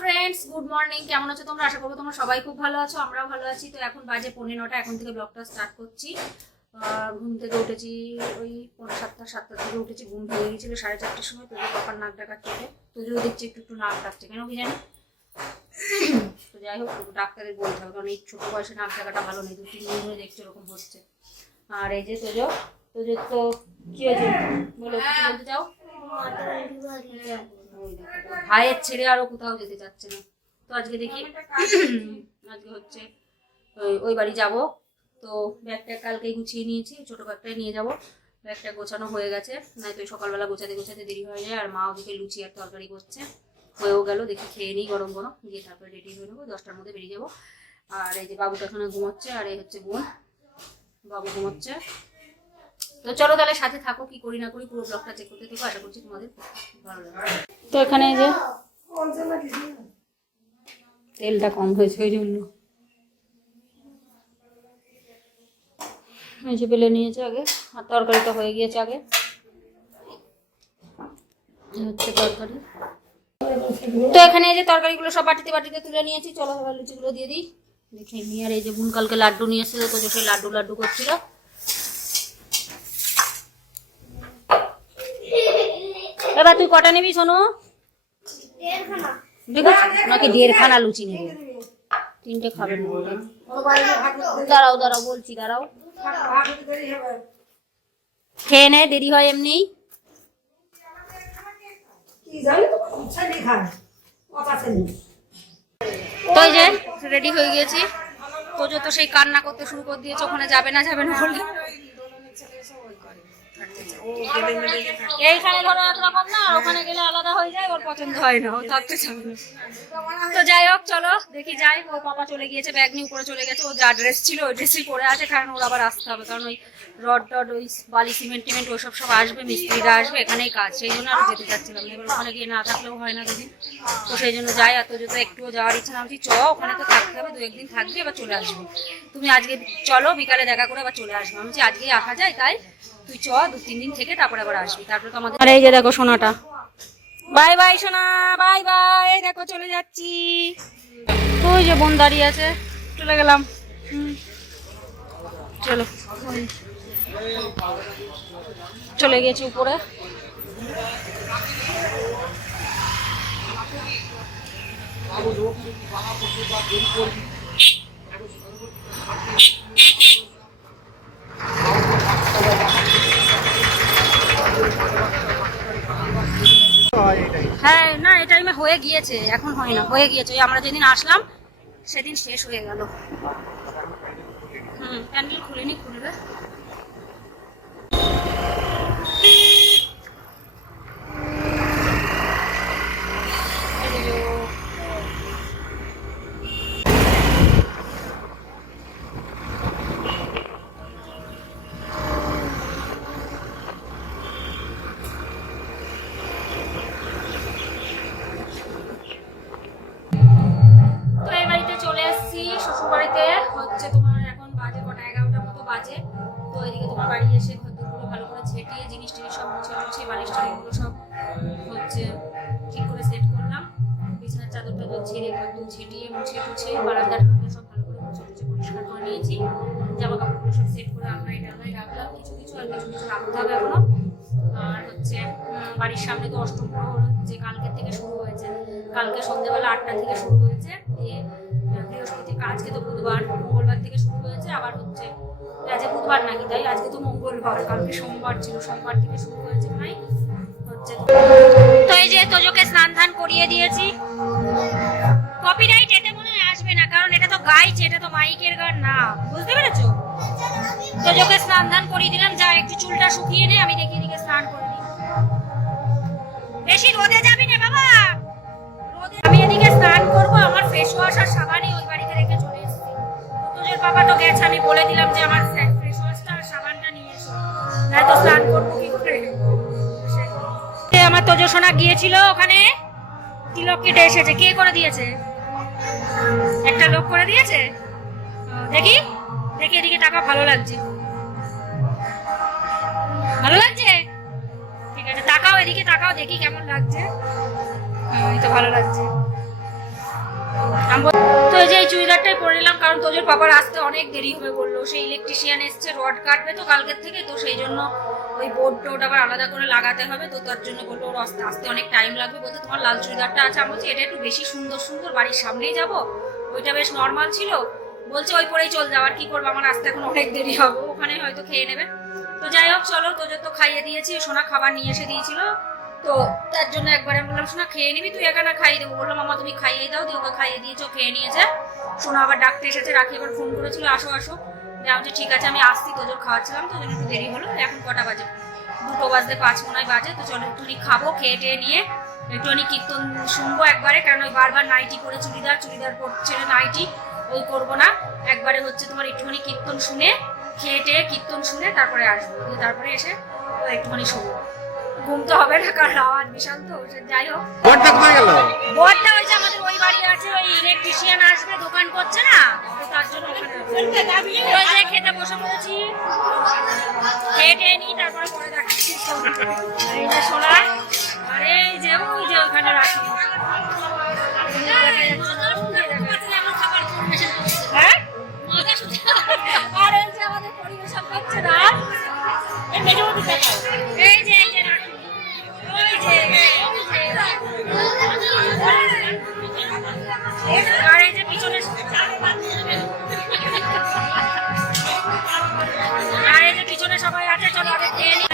Friends good morning কেমন আছো তোমরা? আশা করব তোমরা সবাই খুব ভালো আছো, আমরাও ভালো আছি। তো এখন বাজে পৌনে নটা, এখন থেকে ব্লগটা স্টার্ট করছি। ঘুম থেকে উঠেছি ওই পৌনে সাতটা সাতটা থেকে উঠেছি, ঘুম ভেঙে গেছিল সাড়ে চারটের সময় তোদের পাপার নাক ডাকার চোখে তোদেরও দেখছি একটু একটু নাক ডাকছে। কেন কি জানি? তো যাই হোক ডাক্তারের বলতে হবে, কারণ এই ছোটো বয়সে নাক ডাকাটা ভালো নেই দু তিন দিন ধরে দেখছি ওরকম হচ্ছে। আর এই যে তোজো তোজো তো কি হয়েছে? বলো কিছু ভাইয়ের ছেড়ে আরও কোথাও যেতে চাচ্ছে না। তো আজকে দেখি, আজকে হচ্ছে, ওই বাড়ি যাব। তো ব্যাগটা কালকেই গুছিয়ে নিয়েছি, ছোট ব্যাগটাই নিয়ে যাব। ব্যাগটা গোছানো হয়ে গেছে নাই তো সকালবেলা গোছাতে গোছাতে দেরি হয়ে যায় আর মা ওদিকে লুচি আর তরকারি করছে। হয়েও গেল, দেখি খেয়ে নিই গরম গরম দিয়ে তারপরে রেডি হয়ে নেব, দশটার মধ্যে বেরিয়ে যাব। আর এই যে বাবুটা এখানে ঘুমাচ্ছে, আর এই হচ্ছে বোন। বাবু ঘুমাচ্ছে। তো চলো তাহলে সাথে থাকো, কি করি না করি, পুরো ব্লগটা চেক করতে থাকো আশা করছি তোমাদের ভালো লাগবে। তো এখানে যে তেলটা কম হয়েছে, ওই জন্য। যে বেলে নিয়েছে আগে, আর তরকারিটা হয়ে গিয়েছে আগে। হচ্ছে তরকারি। তো এখানে এই যে তরকারিগুলো সব বাটিতে বাটিতে তুলে নিয়েছি, চলো লুচিগুলো দিয়ে দিই। দেখে নিয়ে আর এই যে বুন কালকে লাড্ডু নিয়ে এসেছিল, তো সেই লাড্ডু লাড্ডু করছিল। দাদা তুই কটা নিবি শোনো নাকি দেড়খানা লুচি নেবে। তিনটে খাবেন দাঁড়াও দাঁড়াও বলছি দাঁড়াও। খেয়ে নে দেরি হয় এমনি। তো যে রেডি হয়ে গিয়েছি। তোজো তো সেই কান্না করতে শুরু করে দিয়েছে ওখানে যাবে না যাবে না বলে। এইখানে ধরো একরকম না, ওখানে গেলে আলাদা হয়ে যায়, ওর পছন্দ হয় না, ও থাকতে চাবে তো যাই হোক, চলো, দেখি যাই, ও পাপা চলে গিয়েছে ব্যাগ নিয়ে উপরে চলে গেছে ও যা ড্রেস ছিল, ওই ড্রেসই পরে আছে, কারণ ওর আবার আসতে হবে, কারণ ওই রড টড, ওই বালি সিমেন্ট টিমেন্ট ওইসব সব আসবে, মিস্ত্রিরা আসবে, এখানেই কাজ, সেই জন্য আর যেতে চাচ্ছিলাম এবার ওখানে গিয়ে না থাকলেও হয় না দুদিন। তো সেই জন্য যাই, এত যত একটুও যাওয়ার ইচ্ছা না বলছি, চ, ওখানে তো থাকতে হবে দু একদিন থাকবি, এবার চলে আসবি। তুমি আজকে, চলো, বিকালে দেখা করে আবার চলে আসব। আমি আজকেই আসা যায়, তাই তুই চ, দু, তিন দিন থেকে তারপরে আবার আসবি। তারপরে তো আমাদের এই যে দেখো সোনাটা। বাই বাই সোনা, বাই বাই। দেখো চলে যাচ্ছি। ওই যে বোন দাঁড়িয়ে আছে। চলে গেলাম। চলো। চলে গেছি উপরে হ্যাঁ না এই টাইমে হয়ে গিয়েছে, এখন হয় না, হয়ে গিয়েছে। আমরা যেদিন আসলাম, সেদিন শেষ হয়ে গেল। হুম প্যান্ডেল খুলিনি, খুলবে। মুছে বালিশ টালিশগুলো সব হচ্ছে ঠিক করে সেট করলাম। বিছানার চাদর টাদর ছেড়ে ঘরদোর ছেটিয়ে মুছে টুছে বারান্দা সব ভালো করে মুছে টুছে পরিষ্কার করে নিয়েছি। জামা কাপড়গুলো সব সেট করে আলমারি টালমারি রাখলাম। কিছু কিছু আর কিছু কিছু রাখতে হবে এখনও। আর হচ্ছে বাড়ির সামনে তো অষ্টম প্রহর হচ্ছে কালকে থেকে শুরু হয়েছে। কালকে সন্ধ্যেবেলা আটটা থেকে শুরু হয়েছে। দিয়ে বৃহস্পতি আজকে তো বুধবার, মঙ্গলবার থেকে শুরু হয়েছে। আবার হচ্ছে বুধবার নাকি, তাই আজকে তো মঙ্গলবার, কালকে সোমবার ছিল, সোমবার থেকে শুরু হয়েছে ভাই। তো এই যে তোজোকে স্নান ধান করিয়ে দিয়েছি। কপিরাইট এতে মনে আসবে না, কারণ এটা তো গাইছে এটা তো মাইকের গান, না। বুঝতে পেরেছ? তোজোকে স্নান ধান করিয়ে দিলাম, যা একটু চুলটা শুকিয়ে নে, আমি দেখি এদিকে স্নান করে। নিই বেশি রোদে যাবি না বাবা! রোদে আমি এদিকে স্নান করব, আমার ফেস ওয়াশ আর সাবানই ওই বাড়িতে রেখে চলে এসেছি। তোজোর বাবা তো গেছে, আমি বলে দিলাম যে সোনা গিয়েছিল ওখানে? তিলক কেটে এসেছে। কে করে দিয়েছে? একটা লোক করে দিয়েছে? দেখি দেখি এদিকে টাকা ভালো লাগছে। ভালো লাগছে? ঠিক আছে তাকাও এদিকে তাকাও দেখি কেমন লাগছে। তো ভালো লাগছে। ওই যে এই চুড়িদারটাই পরে নিলাম, কারণ তোজোর পাপার আসতে অনেক দেরি হবে বলল সেই ইলেকট্রিশিয়ান এসছে রড কাটবে তো কালকের থেকে, তো সেই জন্য ওই বোর্ড টোড আবার আলাদা করে লাগাতে হবে, তো তার জন্য বলল ওর আসতে আসতে অনেক টাইম লাগবে বলতে তোমার লাল চুড়িদারটা আছে। আমি বলছি, এটা একটু বেশি সুন্দর সুন্দর, বাড়ির সামনেই যাব? ওইটা বেশ নর্মাল ছিল। বলছে, ওই পরেই চল যাওয়ার কি করব? আমার আসতে এখন অনেক দেরি হবে। ওখানে হয়তো খেয়ে নেবে। তো যাই হোক, চলো, তোজোর তো খাইয়ে দিয়েছি, সোনা খাবার নিয়ে এসে দিয়েছিল। তো তার জন্য একবার আমি বললাম শোনা খেয়ে নিবি? তুই একা না খাইয়ে দেবো। বললাম মামা তুমি খাইয়ে দাও দিয়ে ওকে খাইয়ে দিয়েছ খেয়ে নিয়েছে। সোনা আবার ডাকতে এসেছে রাখি আবার ফোন করেছিল আসো আসো। আমি বলছি, ঠিক আছে আমি আসছি। তোদের খাওয়াচ্ছিলাম তো একটু দেরি হলো এখন কটা বাজে? দুটো বাজতে পাঁচ মনে বাজে তো চলো একটুখানি খাব খেয়ে টেয়ে নিয়ে একটুখানি কীর্তন শুনব একবারে কারণ ওই বারবার নাইটি করে চুড়িদার চুড়িদার পরছে না নাইটি ওই করব না। একবারে হচ্ছে তোমার একটুখানি কীর্তন শুনে খেয়ে টেয়ে কীর্তন শুনে তারপরে আসব তারপরে এসে একটুখানি শোবো। ঘুম তো হবে না কারণ আওয়াজ বিশাল তো যাই হোক বরটা কোথায় গেল বরটা হয়েছে আমাদের ওই বাড়ি আছে ওই ইলেকট্রিশিয়ান আসবে দোকান করছে না তো তার জন্য ওখানে আছে। ওই যে খেতে বসে পড়েছি খেয়ে টেয়ে নিই তারপরে পরে দেখাচ্ছি এই যে সোনা আর এই যে ওই যে ওখানে রাখি হ্যাঁ? আর এই যে আমাদের পরিবেশন করছে না এই মেজবতী দেখাও।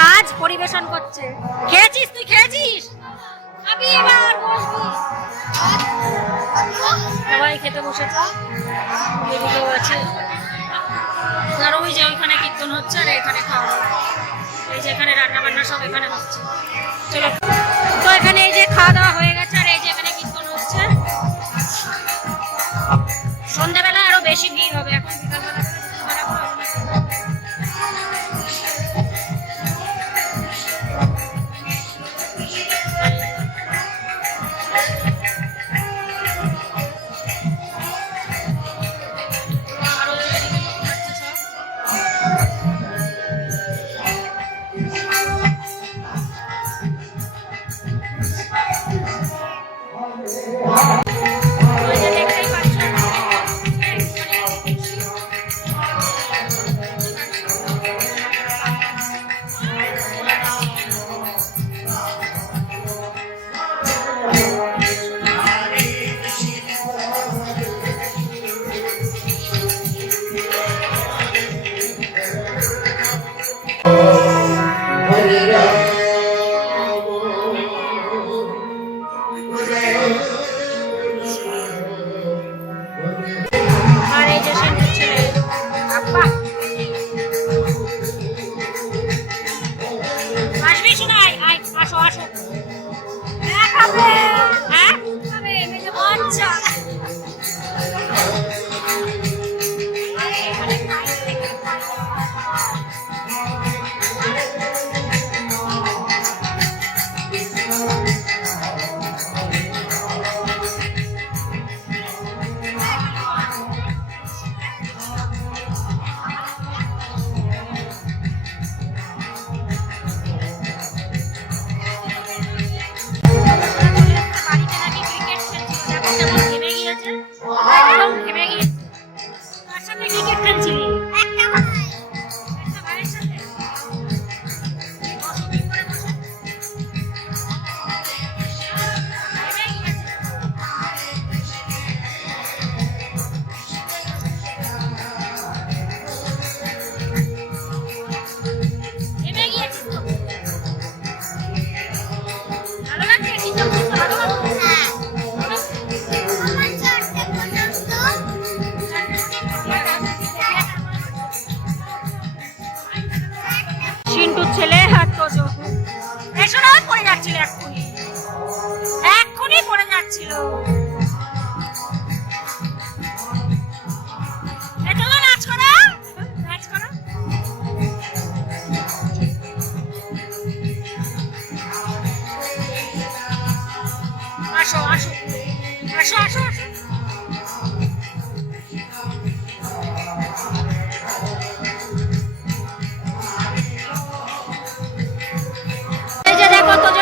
রাজ পরিবেশন করছে। খেয়েছিস তুই? খেয়েছিস? খাবি এবার সবাই খেতে বসেছে। এদিকেও আছে। আর ওই যে ওইখানে কীর্তন হচ্ছে আর এখানে খাওয়া। এই যে এখানে রান্না বান্না সব এখানে হচ্ছে। চলো। তো এখানে এই যে খাওয়া দাওয়া হয়ে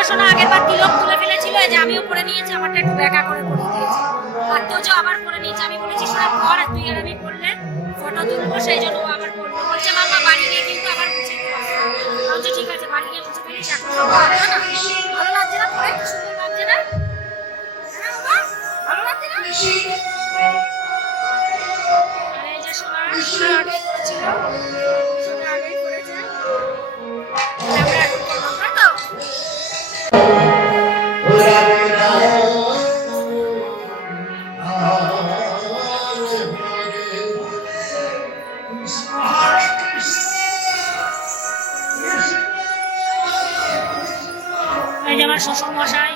সোনা আগের বার তুলে ফেলেছিল যে আমিও পরে নিয়েছি আমারটা একটু ব্যাকা করে পরিয়ে দিয়েছি। আবার করে নিয়েছে, আমি বলেছি সেটা কর তুই আর আমি করলে ফটো তুলবো, সেই জন্য এই যে শ্বশুর মশাই।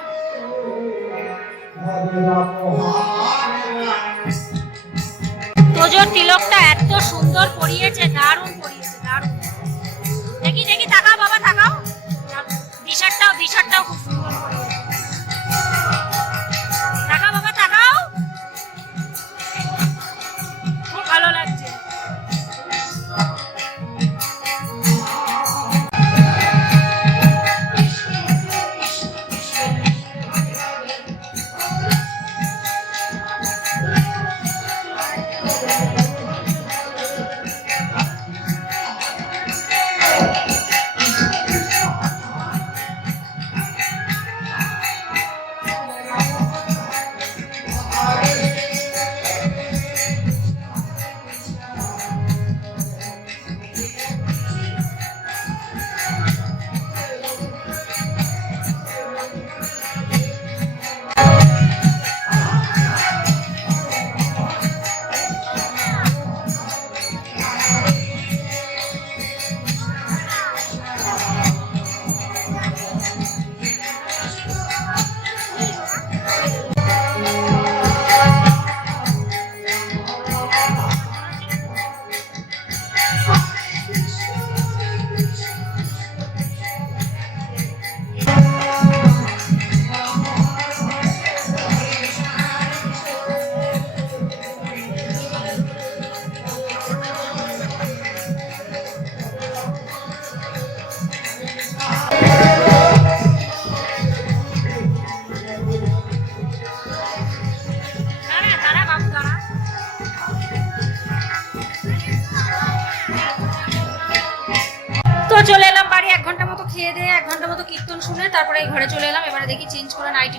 তোজোর তিলকটা এত সুন্দর পরিয়েছে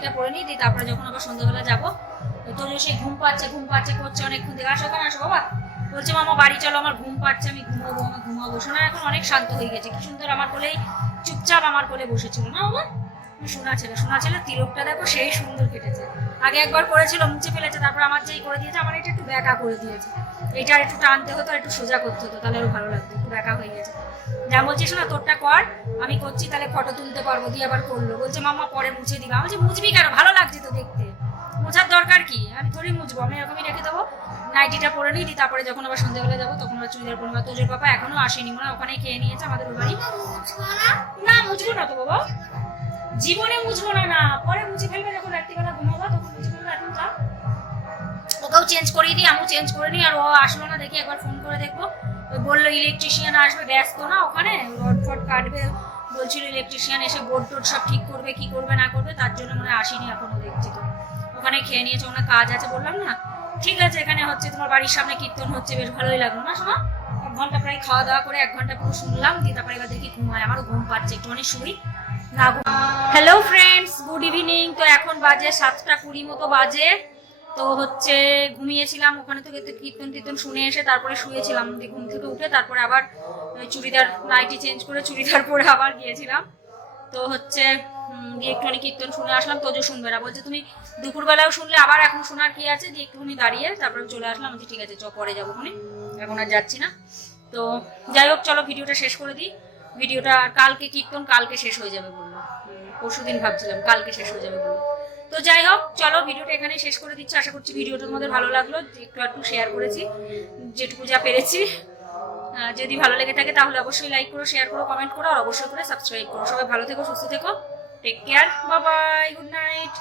চেঞ্জ করে নিই তারপরে যখন আবার সন্ধ্যাবেলা যাব তোর সেই ঘুম পাচ্ছে ঘুম পাচ্ছে, করছে অনেকক্ষণ থেকে। আসো কেন আসো বাবা। বলছে, মামা, বাড়ি চলো, আমার ঘুম পাচ্ছে, আমি ঘুমাবো আমি ঘুমাবো। শোনা এখন অনেক শান্ত হয়ে গেছে। কি সুন্দর আমার কোলেই, চুপচাপ আমার কোলে বসেছিল, না বাবা? শোনা ছেলে শোনা ছেলে তিলকটা দেখো সেই সুন্দর কেটেছে। আগে একবার করেছিল মুছে ফেলেছে তারপর আমার যেই করে দিয়েছে আমার এটা একটু ব্যাকা করে দিয়েছে। এটা একটু টানতে হতো একটু সোজা করতে হতো তাহলে আরও ভালো লাগতো একটু ব্যাকা হয়ে গেছে। যা বলছিস না তোরটা কর আমি করছি তাহলে ফটো তুলতে পারব দিয়ে আবার করল। বলছে মামা পরে মুছে দিবা। আমি বলছি মুছবি কেন? ভালো লাগছে তো দেখতে। মোছার দরকার কি? আমি থোড়ি মুছবো আমি এরকমই রেখে দেবো। নাইটিটা পরে নিই দিই তারপরে যখন আবার সন্ধ্যাবেলা যাব তখন আবার চুড়িদার আর তোজোর পাপা এখনও আসেনি মনে ওখানেই খেয়ে নিয়েছে আমাদের বাড়ি। না মুছবো না তো বাবা। জীবনে মুছবো না না। পরে মুছে ফেলবে যখন রাত্রিবেলা ঘুমাবো, তখন মুছে ফেলবে। এখন যা ওকেও চেঞ্জ করিয়ে দিই, আমিও চেঞ্জ করে নিই, আর ও আসলো না, দেখি একবার ফোন করে দেখব। বলল ইলেকট্রিশিয়ান আসবে, ব্যস্ত না ওখানে? রড ফড কাটবে বলছিল ইলেকট্রিশিয়ান এসে বোর্ড টোড সব ঠিক করবে, কি করবে, না করবে, তার জন্য মনে হয় আসেনি এখনও, দেখছি তো। ওখানে খেয়ে নিয়েছে, ওনার কাজ আছে, বললাম, না, ঠিক আছে, এখানে হচ্ছে তোমার বাড়ির সামনে কীর্তন হচ্ছে, বেশ ভালোই লাগল, না শোনা এক ঘণ্টা প্রায় খাওয়া দাওয়া করে এক ঘণ্টা পুরো শুনলাম, দিয়ে তারপরে এবার দেখি ঘুমায়, আমারও ঘুম পাচ্ছে একটু অনেক শুই। হ্যালো ফ্রেন্ডস গুড ইভিনিং তো এখন বাজে সাতটা কুড়ি মতো বাজে। তো হচ্ছে ঘুমিয়েছিলাম, ওখানে থেকে কীর্তন টীর্তন শুনে এসে তারপরে শুয়েছিলাম। ঘুম থেকে উঠে তারপরে আবার চুড়িদার নাইটি চেঞ্জ করে চুড়িদার পরে আবার গিয়েছিলাম। তো হচ্ছে দিয়ে একটুখানি কীর্তন শুনে আসলাম। তোজো শুনবে না। বলছে, তুমি দুপুরবেলাও শুনলে, আবার এখন শোনার কি আছে? দিয়ে একটুখানি দাঁড়িয়ে তারপরে চলে আসলাম। বলছি, ঠিক আছে, চ, পরে যাব এখন আর যাচ্ছি না। তো যাই হোক, চলো ভিডিওটা শেষ করে দিই। ভিডিওটা কালকে কীর্তন কালকে শেষ হয়ে যাবে বলল। পরশু দিন ভাবছিলাম, কালকে শেষ হয়ে যাবে বলল। তো যাই হোক, চলো ভিডিওটা এখানে শেষ করে দিচ্ছি। আশা করছি ভিডিওটা তোমাদের ভালো লাগল। একটু একটু শেয়ার করেছি, যেটুকু যা পেরেছি। যদি ভালো লেগে থাকে তাহলে অবশ্যই লাইক করো শেয়ার করো কমেন্ট করো, আর অবশ্যই করে সাবস্ক্রাইব করো। সবাই ভালো থেকো, সুস্থ থেকো। Take care bye bye good night